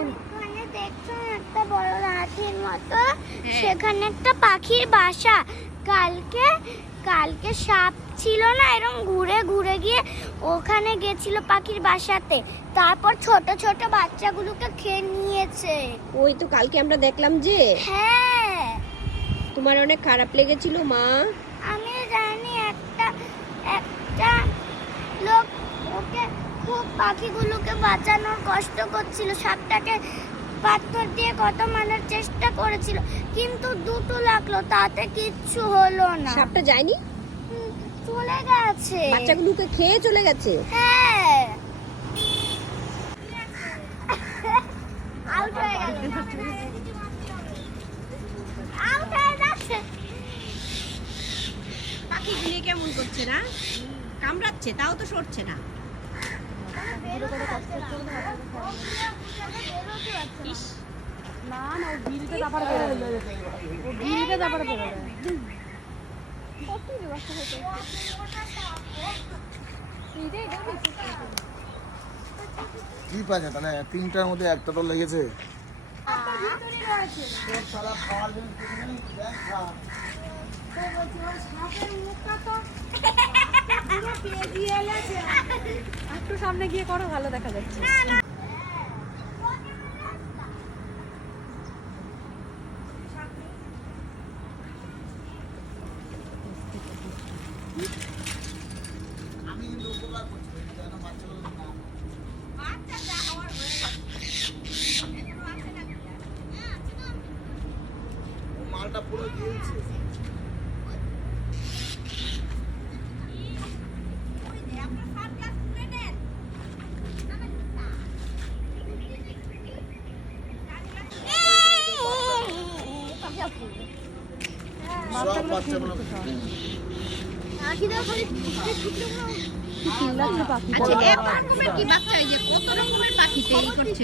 ওখানে দেখছ একটা বড় লাঠির মতো হ্যাঁ। সেখানে একটা পাখির বাসা। কালকে কালকে সাপ ছিল না এরকম ঘুরে ঘুরে গিয়ে ওখানে গেছিল পাখির বাসাতে। তারপর ছোট ছোট বাচ্চাগুলোকে খেয়ে নিয়েছে। ওই তো কালকে আমরা দেখলাম যে হ্যাঁ। তোমার অনেক খারাপ লেগেছিল মা। আমি পাখিগুলোকে বাঁচানোর কষ্ট করছিল সাপটাকে পাথর দিয়ে কত মারার চেষ্টা করেছিল কিন্তু দুটো লাগল তাতে কিচ্ছু হলো না। সাপটা যায়নি? চলে গেছে। বাচ্চাগুলোকে খেয়ে চলে গেছে? হ্যাঁ। আউট হয়ে গেল আউট হয়ে যাচ্ছে। পাখিগুলি কেমন করছে না? কামড়াচ্ছে তাও তো সরছে না। না না ও গিরিতে তারপরে বেরোবে ও গিরিতে তারপরে বেরোবে কি পাচ্ছে তাহলে তিনটার মধ্যে একটা তো লেগেছে একটু সামনে গিয়ে করো ভালো দেখা যাচ্ছে। মালটা পুরো দিয়েছে।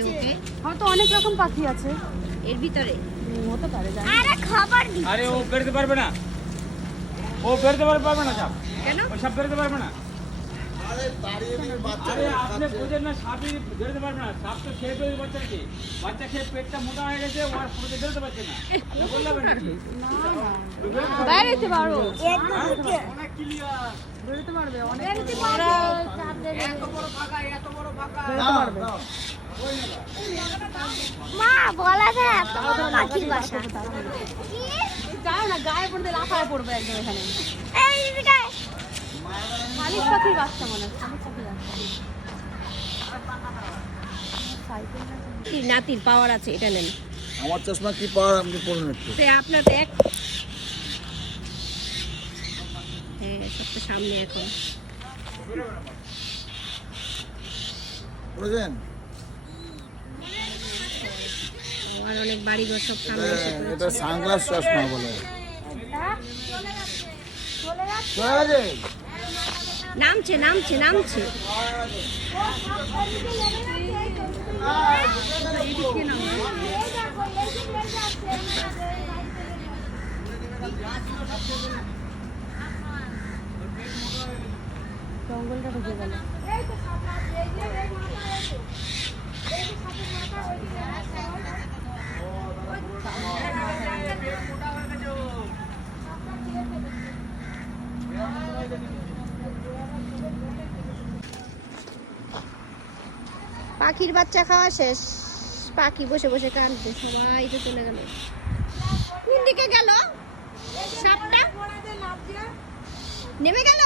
ওকে হয়তো অনেক রকম পাখি আছে এর ভিতরে হতে পারে না। আরে খবর আরে ও বেরোতে পারবে না। ও বেরোতে পারবে না সাপ কেন? সব বেরোতে পারবে না। আরে আপনি বুঝেন না সাপই বেরোতে পারবে না সাপ তো খেয়ে বাচ্চাকে। বাচ্চা খেয়ে পেটটা মোটা হয়ে গেছে ও পুরোতে বেরোতে পারছে না। আপনি বেরোতে পারো। অনেক ক্লিয়ার বেরোতে পারবে অনেক বেরোতে পারবে। এত বড় ফাঁকা এত বড় ফাঁকা। বেরোতে পারবে। মা বলা যায় এত বড় পাখির বাসা। যাও না গায়ে পড়তে লাফায় পড়বে একদম এখানে। এই পাখির বাচ্চা মনে নাতির পাওয়ার আছে এটা নেন। আমার চশমা কি পাওয়ার আপনি পড়ুন একটু। আপনার এক হ্যাঁ সামনে এখন। বুঝলেন আর অনেক বাড়িঘর সব সামনে এটা সানগ্লাস চশমা বলে। চলে গেছে? নামছে নামছে নামছে জঙ্গলটা ঢুকে গেল পাখির বাচ্চা খাওয়া শেষ। পাখি বসে বসে কাঁদছে সবাই তো চলে গেল। কোন দিকে গেল? সাপটা? নেমে গেল?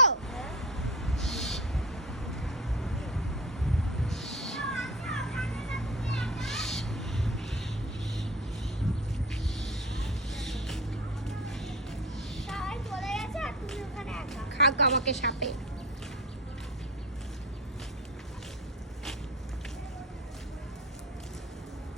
খাক আমাকে সাপে।